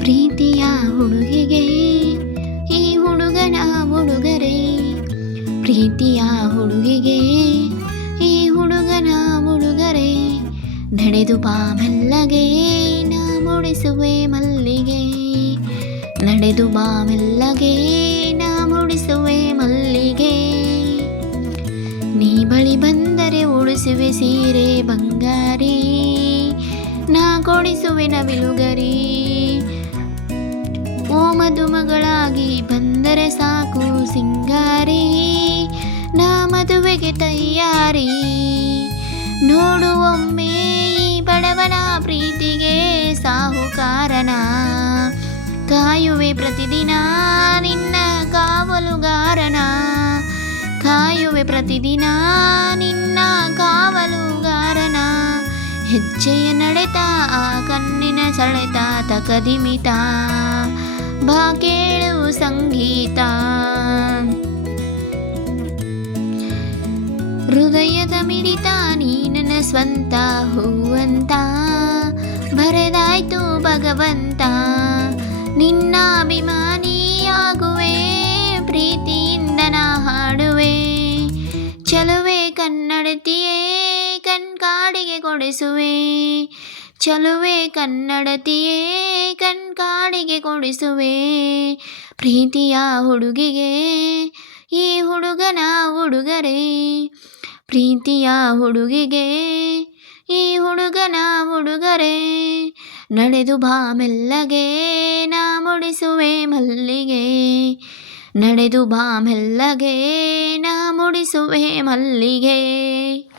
ಪ್ರೀತಿಯ ಹುಡುಗಿಗೆ ಈ ಹುಡುಗನ ಉಡುಗೊರೆ. ಪ್ರೀತಿಯ ಹುಡುಗಿಗೆ ಈ ಹುಡುಗನ ಉಡುಗೊರೆ. ನಡೆದು ಬಾ ಮೆಲ್ಲಗೆ ನಾ ಮುಡಿಸುವೆ ಮಲ್ಲಿಗೆ. ನಡೆದು ಬಾ ಮೆಲ್ಲಗೆ ನಾ ಮುಡಿಸುವೆ ಮಲ್ಲಿಗೆ. ನೀ ಬಳಿ ಬಂದರೆ ಉಡಿಸುವೆ ಸೀರೆ ಬಂಗಾರಿ. ನಾ ಕೊಡಿಸುವೆ ನವಿಲುಗರಿ. ಓ ಮದುಮಗಳಾಗಿ ಬಂದರೆ ಸಾಕು ಸಿಂಗಾರಿ. ನಾ ಮದುವೆಗೆ ತಯಾರಿ. ನೋಡು ಒಮ್ಮೆ ಈ ಬಡವನ ಪ್ರೀತಿಗೆ ಸಾಹುಕಾರನ. ಕಾಯುವೆ ಪ್ರತಿದಿನ ನಿನ್ನ ಕಾವಲುಗಾರನ. ಕಾಯುವೆ ಪ್ರತಿದಿನ ನಿನ್ನ ಕಾವಲುಗಾರನ. ಹೆಜ್ಜೆಯ ನಡೆತ ಆ ಕಣ್ಣಿನ ಸೆಳೆತ ತಕದಿಮಿತ. ಬಾ ಕೇಳು ಸಂಗೀತ. ಹೃದಯದ ಮಿಡಿತ ನೀ ನನ್ನ ಸ್ವಂತ ಹೂವಂತ. ಬರೆದಾಯ್ತು ಭಗವಂತ. ನಿನ್ನ ಅಭಿಮಾನಿಯಾಗುವೆ ಪ್ರೀತಿಯಿಂದ ನಾ ಹಾಡುವೆ. ಚಲುವೆ ಕನ್ನಡತಿಯೇ ಕಣ್ಕಾಡಿಗೆ ಕೊಡಿಸುವೆ. ಚಲುವೆ ಕನ್ನಡತಿಯೇ ಕಣ್ಕಾಡಿಗೆ ಕೊಡಿಸುವೆ. ಪ್ರೀತಿಯ ಹುಡುಗಿಗೆ ಈ ಹುಡುಗನ ಉಡುಗೊರೆ. ಪ್ರೀತಿಯ ಹುಡುಗಿಗೆ ಈ ಹುಡುಗನ ಉಡುಗೊರೆ. ನಡೆದು ಬಾ ಮೆಲ್ಲಗೆ ನಾ ಮುಡಿಸುವೆ ಮಲ್ಲಿಗೆ. ನಡೆದು ಬಾ ಮೆಲ್ಲಗೆ ನಾ ಮುಡಿಸುವೆ ಮಲ್ಲಿಗೆ.